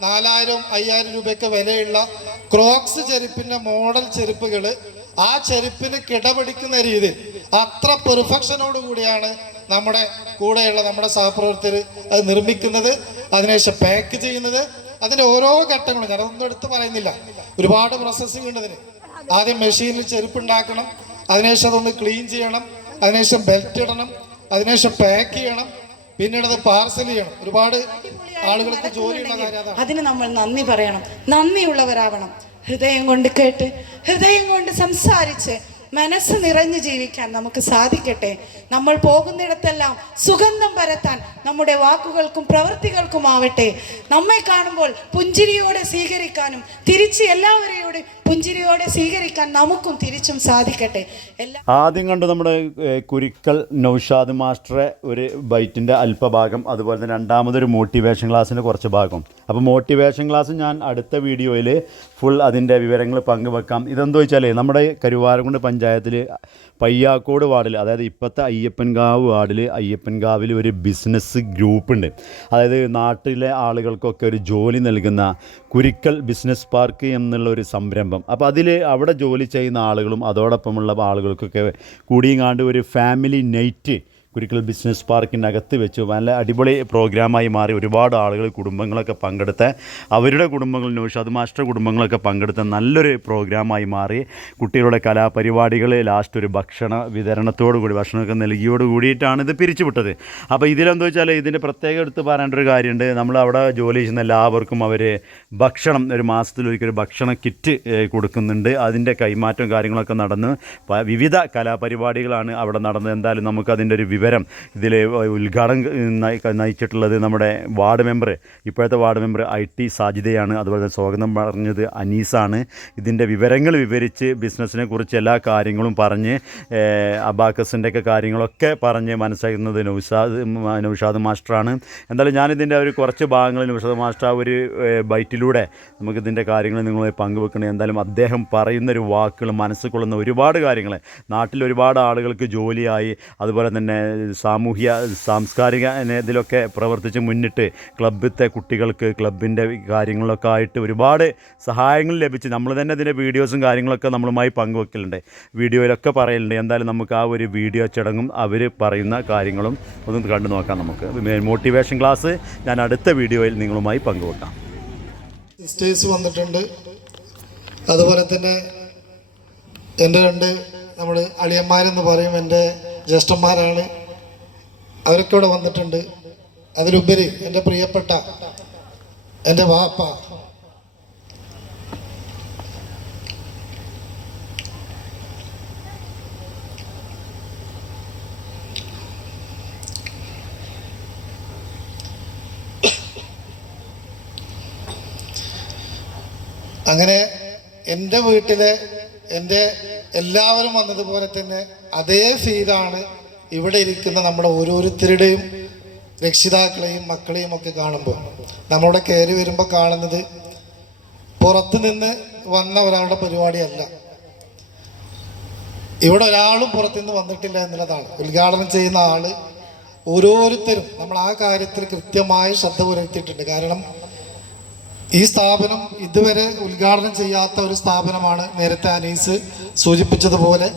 നാലായിരം അയ്യായിരം രൂപയൊക്കെ വിലയുള്ള ക്രോക്സ് ചെരുപ്പിന്റെ മോഡൽ ചെരുപ്പുകൾ ആ ചെരുപ്പിന് കിടപിടിക്കുന്ന രീതിയിൽ അത്ര പെർഫെക്ഷനോട് കൂടിയാണ് നമ്മുടെ കൂടെയുള്ള നമ്മുടെ സഹപ്രവർത്തകർ അത് നിർമ്മിക്കുന്നത് അതിനുശേഷം പാക്ക് ചെയ്യുന്നത് അതിന്റെ ഓരോ ഘട്ടങ്ങളും. ഞാനതൊന്നും എടുത്ത് പറയുന്നില്ല. ഒരുപാട് പ്രോസസ്സിംഗ് ഉണ്ട് അതിന്. ആദ്യം മെഷീനിൽ ചെരുപ്പ് ഉണ്ടാക്കണം അതിനുശേഷം അതൊന്ന് ക്ലീൻ ചെയ്യണം അതിനുശേഷം ബെൽറ്റ് ഇടണം അതിനുശേഷം പാക്ക് ചെയ്യണം പിന്നീട് അത് പാർസൽ ചെയ്യണം. ഒരുപാട് ആളുകൾക്ക് അതിന് നമ്മൾ നന്ദി പറയണം. നന്ദിയുള്ളവരാവണം. ഹൃദയം കൊണ്ട് കേട്ട് ഹൃദയം കൊണ്ട് സംസാരിച്ച് മനസ്സ് നിറഞ്ഞു ജീവിക്കാൻ നമുക്ക് സാധിക്കട്ടെ. നമ്മൾ പോകുന്നിടത്തെല്ലാം സുഗന്ധം പരത്താൻ നമ്മുടെ വാക്കുകൾക്കും പ്രവൃത്തികൾക്കുമാവട്ടെ നമ്മെ കാണുമ്പോൾ പുഞ്ചിരിയോടെ സ്വീകരിക്കാനും തിരിച്ച് എല്ലാവരെയോടും പുഞ്ചിരിയോടെ സ്വീകരിക്കാൻ നമുക്കും തിരിച്ചും സാധിക്കട്ടെ. ആദ്യം കണ്ട് നമ്മുടെ കുരിക്കൽ നൗഷാദ് മാസ്റ്ററെ ഒരു ബൈറ്റിന്റെ അല്പഭാഗം അതുപോലെ തന്നെ രണ്ടാമതൊരു മോട്ടിവേഷൻ ക്ലാസ്സിന്റെ കുറച്ച് ഭാഗം. അപ്പോൾ മോട്ടിവേഷൻ ക്ലാസ് ഞാൻ അടുത്ത വീഡിയോയിൽ ഫുൾ അതിന്റെ വിവരങ്ങൾ പങ്കുവെക്കാം. ഇതെന്താ വെച്ചാലേ നമ്മുടെ കരുവാരക്കുണ്ട് പഞ്ചായത്തിൽ പയ്യാക്കോട് വാർഡിൽ അതായത് ഇപ്പോഴത്തെ അയ്യപ്പൻകാവ് വാർഡിൽ അയ്യപ്പൻകാവിൽ ഒരു ബിസിനസ് ഗ്രൂപ്പ് ഉണ്ട്. അതായത് നാട്ടിലെ ആളുകൾക്കൊക്കെ ഒരു ജോലി നൽകുന്ന കുരിക്കൽ ബിസിനസ് പാർക്ക് എന്നുള്ള ഒരു സംരംഭം. അപ്പോൾ അതിൽ അവിടെ ജോലി ചെയ്യുന്ന ആളുകളും അതോടൊപ്പമുള്ള ആളുകൾക്കൊക്കെ കൂടിയും കാണ്ട് ഒരു ഫാമിലി നൈറ്റ് കുരിക്കൽ ബിസിനസ് പാർക്കിന്റെ അകത്ത് വെച്ച് നല്ല അടിപൊളി പ്രോഗ്രാമായി മാറി ഒരുപാട് ആളുകൾ കുടുംബങ്ങളൊക്കെ പങ്കെടുത്ത് അവരുടെ കുടുംബങ്ങൾ നൗഷാദ് മാസ്റ്റർ കുടുംബങ്ങളൊക്കെ പങ്കെടുത്ത നല്ലൊരു പ്രോഗ്രാമായി മാറി. കുട്ടികളുടെ കലാപരിപാടികൾ ലാസ്റ്റ് ഒരു ഭക്ഷണ വിതരണത്തോടു കൂടി ഭക്ഷണമൊക്കെ നൽകിയോട് കൂടിയിട്ടാണ് ഇത് പിരിച്ചുവിട്ടത്. അപ്പോൾ ഇതിലെന്താ വെച്ചാൽ ഇതിന്റെ പ്രത്യേകം എടുത്ത് പറയേണ്ട ഒരു കാര്യമുണ്ട്. നമ്മൾ അവിടെ ജോലി ചെയ്യുന്ന എല്ലാവർക്കും അവർ ഭക്ഷണം ഒരു മാസത്തിലൊരിക്കൽ ഭക്ഷണ കിറ്റ് കൊടുക്കുന്നുണ്ട്. അതിന്റെ കൈമാറ്റം കാര്യങ്ങളൊക്കെ നടന്ന് വിവിധ കലാപരിപാടികളാണ് അവിടെ നടന്നത്. എന്തായാലും നമുക്ക് അതിന്റെ ഒരു വിവരം ഇതിൽ ഉദ്ഘാടനം നയി- നയിച്ചിട്ടുള്ളത് നമ്മുടെ വാർഡ് മെമ്പർ ഇപ്പോഴത്തെ വാർഡ് മെമ്പർ ഐ ടി സാജിദയാണ്. അതുപോലെ തന്നെ സ്വാഗതം പറഞ്ഞത് അനീസാണ്. ഇതിന്റെ വിവരങ്ങൾ വിവരിച്ച് ബിസിനസ്സിനെ കുറിച്ച് എല്ലാ കാര്യങ്ങളും പറഞ്ഞ് അബാക്കസിന്റെ ഒക്കെ കാര്യങ്ങളൊക്കെ പറഞ്ഞ് മനസ്സിലാക്കുന്നത് നൗഷാദ് നൗഷാദ് മാസ്റ്ററാണ്. എന്തായാലും ഞാനിതിന്റെ ഒരു കുറച്ച് ഭാഗങ്ങൾ നൗഷാദ് മാസ്റ്റർ ആ ഒരു ബൈറ്റിലൂടെ നമുക്കിതിന്റെ കാര്യങ്ങൾ നിങ്ങളുമായി പങ്കുവെക്കണം. എന്തായാലും അദ്ദേഹം പറയുന്ന ഒരു വാക്കുകൾ മനസ്സിൽ കൊള്ളുന്ന ഒരുപാട് കാര്യങ്ങൾ. നാട്ടിൽ ഒരുപാട് ആളുകൾക്ക് ജോലിയായി. അതുപോലെ തന്നെ സാമൂഹ്യ സാംസ്കാരിക ഇതിലൊക്കെ പ്രവർത്തിച്ച് മുന്നിട്ട് ക്ലബിലത്തെ കുട്ടികൾക്ക് ക്ലബിന്റെ കാര്യങ്ങളൊക്കെ ആയിട്ട് ഒരുപാട് സഹായങ്ങൾ ലഭിച്ച് നമ്മൾ തന്നെ ഇതിന്റെ വീഡിയോസും കാര്യങ്ങളൊക്കെ നമ്മളുമായി പങ്കുവെക്കലുണ്ട്. വീഡിയോയിലൊക്കെ പറയലുണ്ട്. എന്തായാലും നമുക്ക് ആ ഒരു വീഡിയോ ചടങ്ങും അവർ പറയുന്ന കാര്യങ്ങളും ഒന്ന് കണ്ടു നോക്കാം നമുക്ക്. മോട്ടിവേഷൻ ക്ലാസ് ഞാൻ അടുത്ത വീഡിയോയിൽ നിങ്ങളുമായി പങ്കുവെക്കാം. സിസ്റ്റേഴ്സ് വന്നിട്ടുണ്ട്. അതുപോലെ തന്നെ എന്റെ രണ്ട് നമ്മൾ അളിയന്മാരെന്ന് പറയും എന്റെ ജ്യേഷ്ഠന്മാരാണ്. അവരൊക്കെ ഇവിടെ വന്നിട്ടുണ്ട്. അതിലുപരി എന്റെ പ്രിയപ്പെട്ട എന്റെ വാപ്പ. അങ്ങനെ എന്റെ വീട്ടിലെ എന്റെ എല്ലാവരും വന്നതുപോലെ തന്നെ അതേ ഫീലാണ് ഇവിടെ ഇരിക്കുന്ന നമ്മുടെ ഓരോരുത്തരുടെയും രക്ഷിതാക്കളെയും മക്കളെയും ഒക്കെ കാണുമ്പോൾ നമ്മളിവിടെ കയറി വരുമ്പോൾ കാണുന്നത് പുറത്തു നിന്ന് വന്ന ഒരാളുടെ പരിപാടിയല്ല. ഇവിടെ ഒരാളും പുറത്തുനിന്ന് വന്നിട്ടില്ല എന്നുള്ളതാണ്. ഉദ്ഘാടനം ചെയ്യുന്ന ആൾ ഓരോരുത്തരും നമ്മൾ ആ കാര്യത്തിൽ കൃത്യമായി ശ്രദ്ധ പുലർത്തിയിട്ടുണ്ട്. കാരണം ഈ സ്ഥാപനം ഇതുവരെ ഉദ്ഘാടനം ചെയ്യാത്ത ഒരു സ്ഥാപനമാണ് നേരത്തെ അനീസ് സൂചിപ്പിച്ചതുപോലെ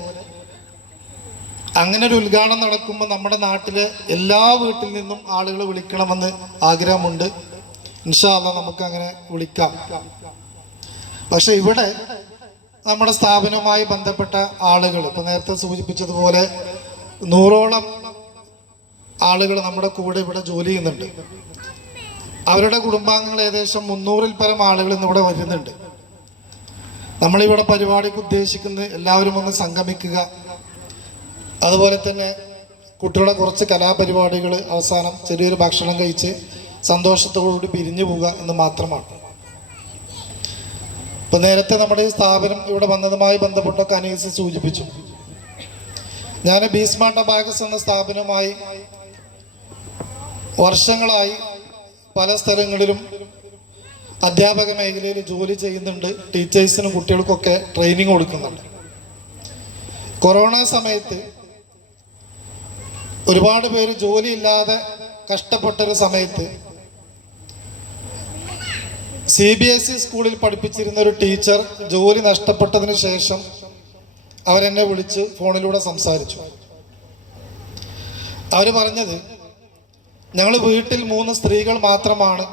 അങ്ങനെ ഒരു ഉദ്ഘാടനം നടക്കുമ്പോൾ നമ്മുടെ നാട്ടിലെ എല്ലാ വീട്ടിൽ നിന്നും ആളുകൾ വിളിക്കണമെന്ന് ആഗ്രഹമുണ്ട്. ഇൻഷാല്ല നമുക്ക് അങ്ങനെ വിളിക്കാം. പക്ഷെ ഇവിടെ നമ്മുടെ സ്ഥാപനവുമായി ബന്ധപ്പെട്ട ആളുകൾ ഇപ്പൊ നേരത്തെ സൂചിപ്പിച്ചതുപോലെ നൂറോളം ആളുകൾ നമ്മുടെ കൂടെ ഇവിടെ ജോലി ചെയ്യുന്നുണ്ട്. അവരുടെ കുടുംബാംഗങ്ങൾ ഏകദേശം മുന്നൂറിൽ പരം ആളുകൾ ഇന്നിവിടെ വരുന്നുണ്ട്. നമ്മളിവിടെ പരിപാടിക്ക് ഉദ്ദേശിക്കുന്നത് എല്ലാവരും ഒന്ന് സംഗമിക്കുക. അതുപോലെ തന്നെ കുട്ടികളുടെ കുറച്ച് കലാപരിപാടികൾ അവസാനം ചെറിയൊരു ഭക്ഷണം കഴിച്ച് സന്തോഷത്തോടുകൂടി പിരിഞ്ഞു പോവുക എന്ന് മാത്രമാണ്. ഇപ്പം നേരത്തെ നമ്മുടെ ഈ സ്ഥാപനം ഇവിടെ വന്നതുമായി ബന്ധപ്പെട്ടൊക്കെ അനീസ് സൂചിപ്പിച്ചു. ഞാൻ ബീസ്മാണ്ട ടബാക്കസ് എന്ന സ്ഥാപനവുമായി വർഷങ്ങളായി പല സ്ഥലങ്ങളിലും അധ്യാപക മേഖലയിൽ ജോലി ചെയ്യുന്നുണ്ട്. ടീച്ചേഴ്സിനും കുട്ടികൾക്കൊക്കെ ട്രെയിനിങ് കൊടുക്കുന്നുണ്ട്. കൊറോണ സമയത്ത് ഒരുപാട് പേര് ജോലിയില്ലാതെ കഷ്ടപ്പെട്ടൊരു സമയത്ത് സി ബി എസ് ഇ സ്കൂളിൽ പഠിപ്പിച്ചിരുന്ന ഒരു ടീച്ചർ ജോലി നഷ്ടപ്പെട്ടതിന് ശേഷം അവരെന്നെ വിളിച്ച് ഫോണിലൂടെ സംസാരിച്ചു. അവർ പറഞ്ഞത് ഞങ്ങൾ വീട്ടിൽ മൂന്ന് സ്ത്രീകൾ മാത്രമാണ്.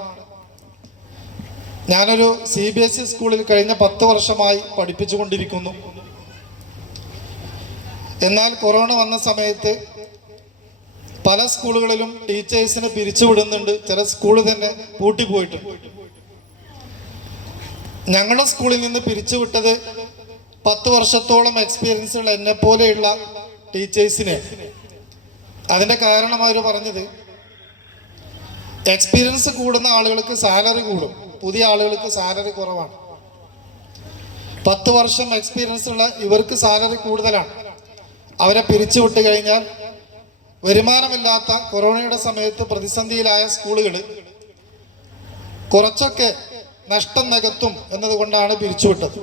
ഞാനൊരു സി ബി എസ് ഇ സ്കൂളിൽ കഴിഞ്ഞ പത്ത് വർഷമായി പഠിപ്പിച്ചുകൊണ്ടിരിക്കുന്നു. എന്നാൽ കൊറോണ വന്ന സമയത്ത് പല സ്കൂളുകളിലും ടീച്ചേഴ്സിനെ പിരിച്ചുവിടുന്നുണ്ട്. ചില സ്കൂൾ തന്നെ പൂട്ടിപ്പോയിട്ടുണ്ട്. ഞങ്ങളുടെ സ്കൂളിൽ നിന്ന് പിരിച്ചുവിട്ടത് പത്ത് വർഷത്തോളം എക്സ്പീരിയൻസ് ഉള്ള എന്നെ പോലെയുള്ള ടീച്ചേഴ്സിനെ. അതിന്റെ കാരണം അവർ പറഞ്ഞത് എക്സ്പീരിയൻസ് കൂടുന്ന ആളുകൾക്ക് സാലറി കൂടും. പുതിയ ആളുകൾക്ക് സാലറി കുറവാണ്. പത്ത് വർഷം എക്സ്പീരിയൻസ് ഉള്ള ഇവർക്ക് സാലറി കൂടുതലാണ്. അവരെ പിരിച്ചുവിട്ട് കഴിഞ്ഞാൽ വരുമാനമില്ലാത്ത കൊറോണയുടെ സമയത്ത് പ്രതിസന്ധിയിലായ സ്കൂളുകൾ കുറച്ചൊക്കെ നഷ്ടം നികത്തും എന്നതുകൊണ്ടാണ് പിരിച്ചുവിട്ടത്.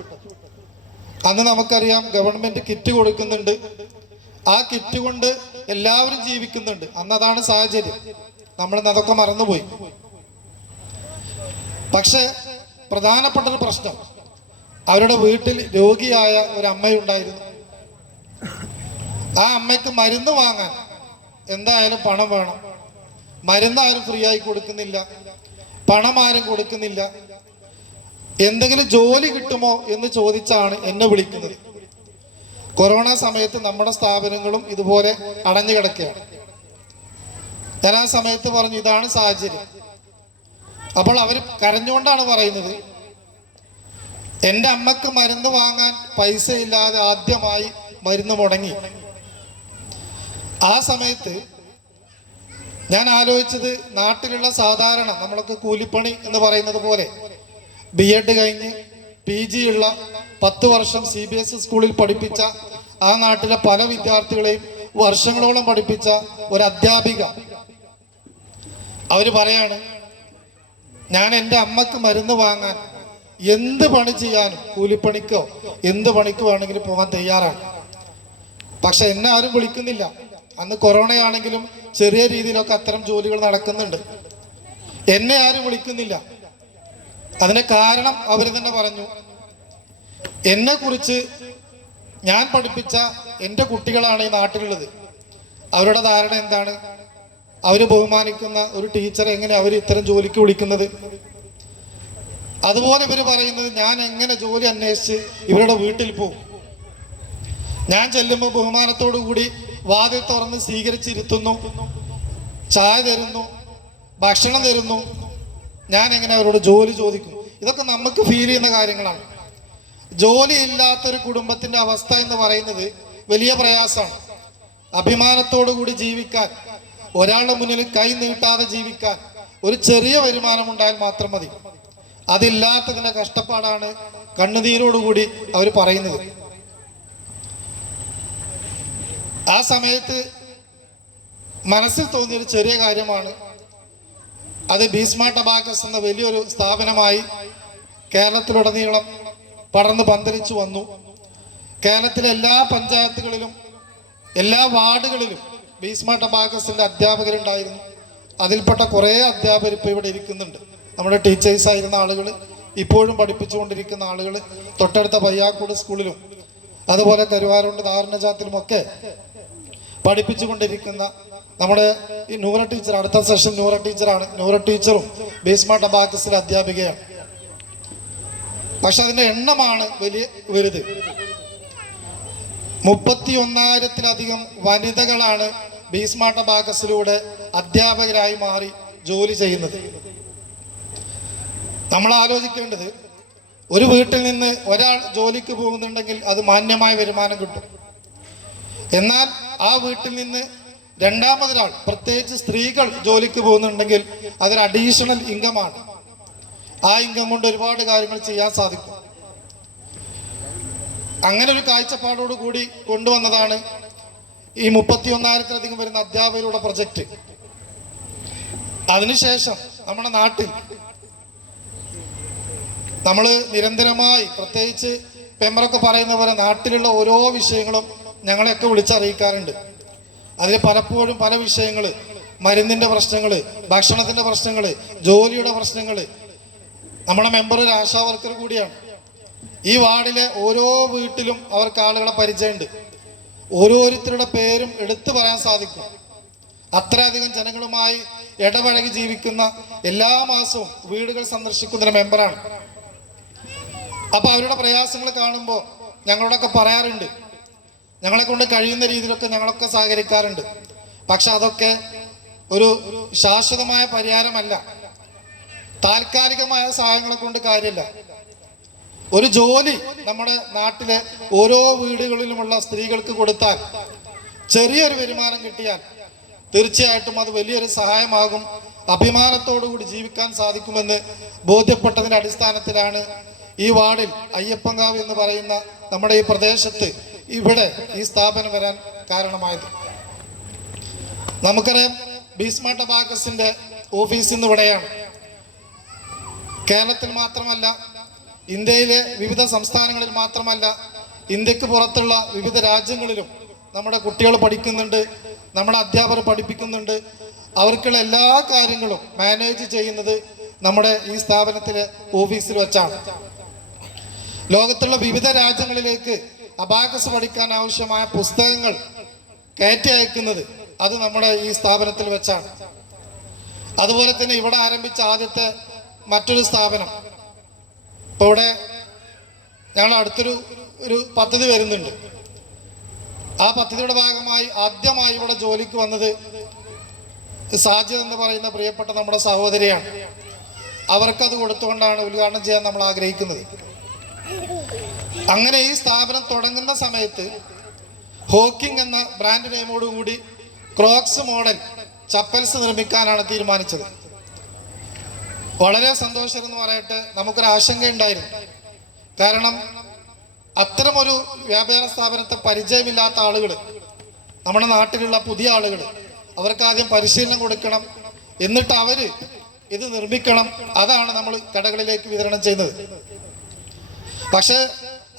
അന്ന് നമുക്കറിയാം ഗവൺമെന്റ് കിറ്റ് കൊടുക്കുന്നുണ്ട്. ആ കിറ്റ് കൊണ്ട് എല്ലാവരും ജീവിക്കുന്നുണ്ട്. അന്ന് അതാണ് സാഹചര്യം. നമ്മൾ ഇന്ന് അതൊക്കെ മറന്നുപോയി. പക്ഷെ പ്രധാനപ്പെട്ട ഒരു പ്രശ്നം അവരുടെ വീട്ടിൽ രോഗിയായ ഒരു അമ്മയുണ്ടായിരുന്നു. ആ അമ്മയ്ക്ക് മരുന്ന് വാങ്ങാൻ എന്തായാലും പണം വേണം. മരുന്ന് ആരും ഫ്രീ ആയി കൊടുക്കുന്നില്ല. പണം ആരും കൊടുക്കുന്നില്ല. എന്തെങ്കിലും ജോലി കിട്ടുമോ എന്ന് ചോദിച്ചാണ് എന്നെ വിളിക്കുന്നത്. കൊറോണ സമയത്ത് നമ്മുടെ സ്ഥാപനങ്ങളും ഇതുപോലെ അടഞ്ഞു കിടക്കുകയാണ്. ഞാൻ ആ സമയത്ത് പറഞ്ഞു ഇതാണ് സാഹചര്യം. അപ്പോൾ അവർ കരഞ്ഞുകൊണ്ടാണ് പറയുന്നത് എന്റെ അമ്മയ്ക്ക് മരുന്ന് വാങ്ങാൻ പൈസ ഇല്ലാതെ ആദ്യമായി മരുന്ന് മുടങ്ങി. ആ സമയത്ത് ഞാൻ ആലോചിച്ചത് നാട്ടിലുള്ള സാധാരണ നമ്മളൊക്കെ കൂലിപ്പണി എന്ന് പറയുന്നത് പോലെ ബി എഡ് കഴിഞ്ഞ് പി ജി ഉള്ള പത്ത് വർഷം സി ബി എസ് സ്കൂളിൽ പഠിപ്പിച്ച ആ നാട്ടിലെ പല വിദ്യാർത്ഥികളെയും വർഷങ്ങളോളം പഠിപ്പിച്ച ഒരു അധ്യാപിക. അവർ പറയാണ് ഞാൻ എന്റെ അമ്മയ്ക്ക് മരുന്ന് വാങ്ങാൻ എന്ത് പണി ചെയ്യാനും കൂലിപ്പണിക്കോ എന്ത് പണിക്ക് വേണമെങ്കിലും പോകാൻ തയ്യാറാണ്. പക്ഷെ എന്നെ ആരും വിളിക്കുന്നില്ല. അന്ന് കൊറോണയാണെങ്കിലും ചെറിയ രീതിയിലൊക്കെ അത്തരം ജോലികൾ നടക്കുന്നുണ്ട്. എന്നെ ആരും വിളിക്കുന്നില്ല. അതിന് കാരണം അവർ തന്നെ പറഞ്ഞു. എന്നെ കുറിച്ച് ഞാൻ പഠിപ്പിച്ച എന്റെ കുട്ടികളാണ് ഈ നാട്ടിലുള്ളത്. അവരുടെ ധാരണ എന്താണ്? അവർ ബഹുമാനിക്കുന്ന ഒരു ടീച്ചറെ എങ്ങനെ അവർ ഇത്തരം ജോലിക്ക് വിളിക്കുന്നത്? അതുപോലെ ഇവർ പറയുന്നത് ഞാൻ എങ്ങനെ ജോലി അന്വേഷിച്ച് ഇവരുടെ വീട്ടിൽ പോകും? ഞാൻ ചെല്ലുമ്പോൾ ബഹുമാനത്തോടു കൂടി വാതിൽ തുറന്ന് സ്വീകരിച്ചിരുത്തുന്നു. ചായ തരുന്നു. ഭക്ഷണം തരുന്നു. ഞാൻ എങ്ങനെ അവരോട് ജോലി ചോദിക്കും? ഇതൊക്കെ നമുക്ക് ഫീൽ ചെയ്യുന്ന കാര്യങ്ങളാണ്. ജോലി ഇല്ലാത്തൊരു കുടുംബത്തിന്റെ അവസ്ഥ എന്ന് പറയുന്നത് വലിയ പ്രയാസമാണ്. അഭിമാനത്തോടു കൂടി ജീവിക്കാൻ ഒരാളുടെ മുന്നിൽ കൈ നീട്ടാതെ ജീവിക്കാൻ ഒരു ചെറിയ വരുമാനം ഉണ്ടായാൽ മാത്രം മതി. അതില്ലാത്തതിന്റെ കഷ്ടപ്പാടാണ് കണ്ണുനീരോടുകൂടി അവർ പറയുന്നത്. ആ സമയത്ത് മനസ്സിൽ തോന്നിയൊരു ചെറിയ കാര്യമാണ്. അത് ഭീസ്മ ടബാക്കസ് എന്ന വലിയൊരു സ്ഥാപനമായി കേരളത്തിലുടനീളം പടർന്ന് പന്തലിച്ചു വന്നു. കേരളത്തിലെ എല്ലാ പഞ്ചായത്തുകളിലും എല്ലാ വാർഡുകളിലും ഭീസ്മ ടബാക്കസിന്റെ അധ്യാപകരുണ്ടായിരുന്നു. അതിൽപ്പെട്ട കുറേ അധ്യാപകർ ഇപ്പോൾ ഇവിടെ ഇരിക്കുന്നുണ്ട്. നമ്മുടെ ടീച്ചേഴ്സ് ആയിരുന്ന ആളുകൾ ഇപ്പോഴും പഠിപ്പിച്ചുകൊണ്ടിരിക്കുന്ന ആളുകൾ തൊട്ടടുത്ത പയ്യാക്കൂട് സ്കൂളിലും അതുപോലെ കരുവാരുണ്ട് ധാരണജാത്തിലുമൊക്കെ പഠിപ്പിച്ചുകൊണ്ടിരിക്കുന്ന നമ്മുടെ ഈ നൂറ ടീച്ചർ അടുത്ത സെഷൻ നൂറ ടീച്ചറാണ്. നൂറ ടീച്ചറും ബേസ്മാർട്ട് അബാക്കസിലെ അധ്യാപികയാണ്. പക്ഷെ അതിന്റെ എണ്ണമാണ് വലിയ വലുത്. മുപ്പത്തി ഒന്നായിരത്തിലധികം വനിതകളാണ് ബീസ്മാർട്ട് ടബാക്കസിലൂടെ അധ്യാപകരായി മാറി ജോലി ചെയ്യുന്നത്. നമ്മൾ ആലോചിക്കേണ്ടത് ഒരു വീട്ടിൽ നിന്ന് ഒരാൾ ജോലിക്ക് പോകുന്നുണ്ടെങ്കിൽ അത് മാന്യമായ വരുമാനം കിട്ടും. എന്നാൽ ആ വീട്ടിൽ നിന്ന് രണ്ടാമതൊരാൾ പ്രത്യേകിച്ച് സ്ത്രീകൾ ജോലിക്ക് പോകുന്നുണ്ടെങ്കിൽ അതൊരു അഡീഷണൽ ഇൻകമാണ് ആ ഇൻകം കൊണ്ട് ഒരുപാട് കാര്യങ്ങൾ ചെയ്യാൻ സാധിക്കും. അങ്ങനെ ഒരു കാഴ്ചപ്പാടോട് കൂടി കൊണ്ടുവന്നതാണ് ഈ മുപ്പത്തി ഒന്നായിരത്തിലധികം വരുന്ന അധ്യാപകരുടെ പ്രൊജക്റ്റ് അതിനുശേഷം നമ്മുടെ നാട്ടിൽ നമ്മൾ നിരന്തരമായി പ്രത്യേകിച്ച് പെമ്പറൊക്കെ പറയുന്ന പോലെ നാട്ടിലുള്ള ഓരോ വിഷയങ്ങളും ഞങ്ങളെയൊക്കെ വിളിച്ചറിയിക്കാറുണ്ട്. അതിൽ പലപ്പോഴും പല വിഷയങ്ങൾ മരുന്നിന്റെ പ്രശ്നങ്ങൾ ഭക്ഷണത്തിന്റെ പ്രശ്നങ്ങൾ ജോലിയുടെ പ്രശ്നങ്ങൾ നമ്മുടെ മെമ്പർ ഒരു ആശാ വർക്കർ കൂടിയാണ്. ഈ വാർഡിലെ ഓരോ വീട്ടിലും അവർക്ക് ആളുകളെ പരിചയമുണ്ട്. ഓരോരുത്തരുടെ പേരും എടുത്തു പറയാൻ സാധിക്കും. അത്രയധികം ജനങ്ങളുമായി ഇടപഴകി ജീവിക്കുന്ന എല്ലാ മാസവും വീടുകൾ സന്ദർശിക്കുന്ന ഒരു മെമ്പറാണ്. അപ്പൊ അവരുടെ പ്രയാസങ്ങൾ കാണുമ്പോൾ ഞങ്ങളോടൊക്കെ പറയാറുണ്ട് ഞങ്ങളെ കൊണ്ട് കഴിയുന്ന രീതിയിലൊക്കെ ഞങ്ങളൊക്കെ സഹകരിക്കാറുണ്ട്. പക്ഷെ അതൊക്കെ ഒരു ശാശ്വതമായ പരിഹാരമല്ല. താൽക്കാലികമായ സഹായങ്ങളെ കൊണ്ട് കാര്യമില്ല. ഒരു ജോലി നമ്മുടെ നാട്ടിലെ ഓരോ വീടുകളിലുമുള്ള സ്ത്രീകൾക്ക് കൊടുത്താൽ ചെറിയൊരു വരുമാനം കിട്ടിയാൽ തീർച്ചയായിട്ടും അത് വലിയൊരു സഹായമാകും. അഭിമാനത്തോടുകൂടി ജീവിക്കാൻ സാധിക്കുമെന്ന് ബോധ്യപ്പെട്ടതിന്റെ അടിസ്ഥാനത്തിലാണ് ഈ വാർഡിൽ അയ്യപ്പങ്കാവ് എന്ന് പറയുന്ന നമ്മുടെ ഈ പ്രദേശത്ത് ഇവിടെ ഈ സ്ഥാപനം വരാൻ കാരണമായത്. നമുക്കറിയാം ബീസ്മാ ടബാക്കസിന്റെ ഓഫീസ് ഇന്ന് ഇവിടെയാണ്. കേരളത്തിൽ മാത്രമല്ല ഇന്ത്യയിലെ വിവിധ സംസ്ഥാനങ്ങളിൽ മാത്രമല്ല ഇന്ത്യയ്ക്ക് പുറത്തുള്ള വിവിധ രാജ്യങ്ങളിലും നമ്മുടെ കുട്ടികൾ പഠിക്കുന്നുണ്ട് നമ്മുടെ അധ്യാപകർ പഠിപ്പിക്കുന്നുണ്ട്. അവർക്കുള്ള എല്ലാ കാര്യങ്ങളും മാനേജ് ചെയ്യുന്നത് നമ്മുടെ ഈ സ്ഥാപനത്തിലെ ഓഫീസിൽ വെച്ചാണ്. ലോകത്തുള്ള വിവിധ രാജ്യങ്ങളിലേക്ക് അബാക്കസ് പഠിക്കാൻ ആവശ്യമായ പുസ്തകങ്ങൾ കയറ്റി അയക്കുന്നത് അത് നമ്മുടെ ഈ സ്ഥാപനത്തിൽ വെച്ചാണ്. അതുപോലെ തന്നെ ഇവിടെ ആരംഭിച്ച ആദ്യത്തെ മറ്റൊരു സ്ഥാപനം. ഇപ്പൊ ഇവിടെ ഞങ്ങൾ അടുത്തൊരു ഒരു പദ്ധതി വരുന്നുണ്ട്. ആ പദ്ധതിയുടെ ഭാഗമായി ആദ്യമായി ഇവിടെ ജോലിക്ക് വന്നത് സാജിദ് എന്ന് പറയുന്ന പ്രിയപ്പെട്ട നമ്മുടെ സഹോദരിയാണ്. അവർക്കത് കൊടുത്തുകൊണ്ടാണ് ഉദ്ഘാടനം ചെയ്യാൻ നമ്മൾ ആഗ്രഹിക്കുന്നത്. അങ്ങനെ ഈ സ്ഥാപനം തുടങ്ങുന്ന സമയത്ത് ഹോക്കിംഗ് എന്ന ബ്രാൻഡ് നെയിമോടുകൂടി ക്രോക്സ് മോഡൽ ചപ്പൽസ് നിർമ്മിക്കാനാണ് തീരുമാനിച്ചത്. വളരെ സന്തോഷം എന്ന് പറയട്ടെ നമുക്കൊരു ആശങ്കയുണ്ടായിരുന്നു. കാരണം അത്തരമൊരു വ്യാപാര സ്ഥാപനത്തെ പരിചയമില്ലാത്ത ആളുകൾ നമ്മുടെ നാട്ടിലുള്ള പുതിയ ആളുകൾ അവർക്ക് ആദ്യം പരിശീലനം കൊടുക്കണം എന്നിട്ട് അവർ ഇത് നിർമ്മിക്കണം അതാണ് നമ്മൾ കടകളിലേക്ക് വിതരണം ചെയ്യുന്നത്. പക്ഷെ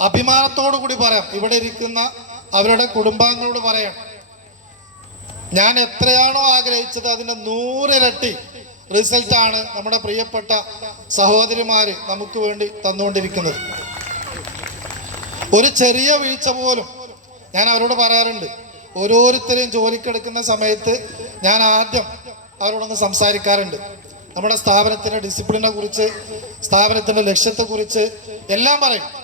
അഭിമാനത്തോടു കൂടി പറയാം. ഇവിടെ ഇരിക്കുന്ന അവരുടെ കുടുംബാംഗങ്ങളോട് പറയാം. ഞാൻ എത്രയാണോ ആഗ്രഹിച്ചത് അതിന്റെ നൂറിരട്ടി ആണ് നമ്മുടെ പ്രിയപ്പെട്ട സഹോദരിമാര് നമുക്ക് വേണ്ടി തന്നുകൊണ്ടിരിക്കുന്നത്. ഒരു ചെറിയ വീഴ്ച പോലും ഞാൻ അവരോട് പറയാറുണ്ട്. ഓരോരുത്തരെയും ജോലിക്കെടുക്കുന്ന സമയത്ത് ഞാൻ ആദ്യം അവരോടൊന്ന് സംസാരിക്കാറുണ്ട്. നമ്മുടെ സ്ഥാപനത്തിന്റെ ഡിസിപ്ലിനെ കുറിച്ച് സ്ഥാപനത്തിന്റെ ലക്ഷ്യത്തെ കുറിച്ച് എല്ലാം പറയും.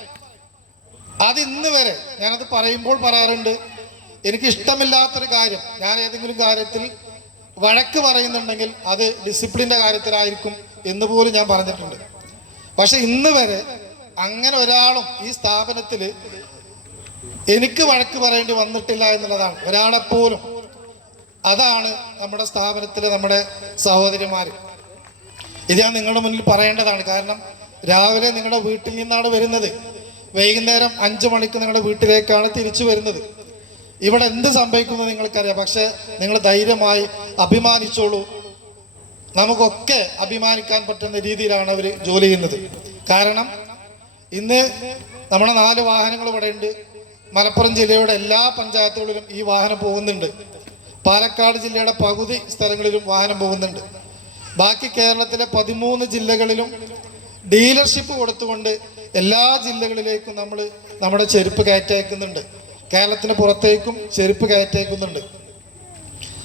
അത് ഇന്ന് വരെ ഞാനത് പറയുമ്പോൾ പറയാറുണ്ട്. എനിക്ക് ഇഷ്ടമില്ലാത്തൊരു കാര്യം ഞാൻ ഏതെങ്കിലും കാര്യത്തിൽ വഴക്ക് പറയുന്നുണ്ടെങ്കിൽ അത് ഡിസിപ്ലിന്റെ കാര്യത്തിലായിരിക്കും എന്ന് പോലും ഞാൻ പറഞ്ഞിട്ടുണ്ട്. പക്ഷെ ഇന്ന് വരെ അങ്ങനെ ഒരാളും ഈ സ്ഥാപനത്തിൽ എനിക്ക് വഴക്ക് പറയേണ്ടി വന്നിട്ടില്ല എന്നുള്ളതാണ്. ഒരാളെപ്പോലും. അതാണ് നമ്മുടെ സ്ഥാപനത്തിലെ നമ്മുടെ സഹോദരിമാർ ഇത് ഞാൻ നിങ്ങളുടെ മുന്നിൽ പറയേണ്ടതാണ്. കാരണം രാവിലെ നിങ്ങളുടെ വീട്ടിൽ നിന്നാണ് വരുന്നത്. വൈകുന്നേരം അഞ്ചു മണിക്ക് നിങ്ങളുടെ വീട്ടിലേക്കാണ് തിരിച്ചു വരുന്നത്. ഇവിടെ എന്ത് സംഭവിക്കുന്നു നിങ്ങൾക്കറിയാം. പക്ഷെ നിങ്ങൾ ധൈര്യമായി അഭിമാനിച്ചോളൂ. നമുക്കൊക്കെ അഭിമാനിക്കാൻ പറ്റുന്ന രീതിയിലാണ് അവർ ജോലി ചെയ്യുന്നത്. കാരണം ഇന്ന് നമ്മുടെ നാല് വാഹനങ്ങൾ ഇവിടെ ഉണ്ട്. മലപ്പുറം ജില്ലയുടെ എല്ലാ പഞ്ചായത്തുകളിലും ഈ വാഹനം പോകുന്നുണ്ട്. പാലക്കാട് ജില്ലയുടെ പകുതി സ്ഥലങ്ങളിലും വാഹനം പോകുന്നുണ്ട്. ബാക്കി കേരളത്തിലെ പതിമൂന്ന് ജില്ലകളിലും ഡീലർഷിപ്പ് കൊടുത്തുകൊണ്ട് എല്ലാ ജില്ലകളിലേക്കും നമ്മൾ നമ്മുടെ ചെരുപ്പ് കയറ്റയക്കുന്നുണ്ട്. കേരളത്തിന് പുറത്തേക്കും ചെരുപ്പ് കയറ്റയക്കുന്നുണ്ട്.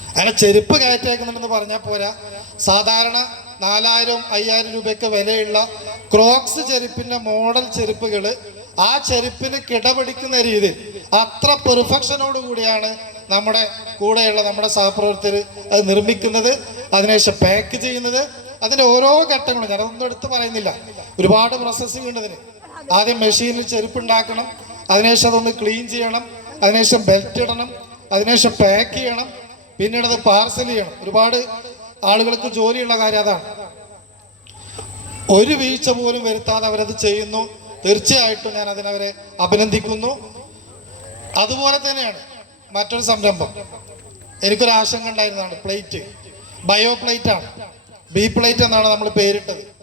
അങ്ങനെ ചെരുപ്പ് കയറ്റയക്കുന്നുണ്ടെന്ന് പറഞ്ഞാൽ പോരാ. സാധാരണ നാലായിരം അയ്യായിരം രൂപയൊക്കെ വിലയുള്ള ക്രോക്സ് ചെരുപ്പിന്റെ മോഡൽ ചെരുപ്പുകൾ ആ ചെരുപ്പിന് കിടപിടിക്കുന്ന രീതിയിൽ അത്ര പെർഫെക്ഷനോട് കൂടിയാണ് നമ്മുടെ കൂടെയുള്ള നമ്മുടെ സഹപ്രവർത്തകർ അത് നിർമ്മിക്കുന്നത്. അതിനുശേഷം പാക്ക് ചെയ്യുന്നത്. അതിന്റെ ഓരോ ഘട്ടങ്ങളും. ഞാനതൊന്നും എടുത്ത് പറയുന്നില്ല. ഒരുപാട് പ്രോസസ്സിംഗ് ഉണ്ട് അതിന്. ആദ്യം മെഷീനിൽ ചെരുപ്പ് ഉണ്ടാക്കണം. അതിനുശേഷം അതൊന്ന് ക്ലീൻ ചെയ്യണം. അതിനുശേഷം ബെൽറ്റ് ഇടണം. അതിനുശേഷം പാക്ക് ചെയ്യണം. പിന്നീട് അത് പാർസൽ ചെയ്യണം. ഒരുപാട് ആളുകൾക്ക് ജോലിയുള്ള കാര്യം അതാണ്. ഒരു വീഴ്ച പോലും വരുത്താതെ അവരത് ചെയ്യുന്നു. തീർച്ചയായിട്ടും ഞാൻ അതിനവരെ അഭിനന്ദിക്കുന്നു. അതുപോലെ തന്നെയാണ് മറ്റൊരു സംരംഭം. എനിക്കൊരു ആശങ്ക ഉണ്ടായിരുന്നതാണ്. പ്ലേറ്റ്. ബയോ പ്ലേറ്റ് ആണ് ബി പ്ലേറ്റ് എന്നാണ് നമ്മൾ പേരിട്ടത്.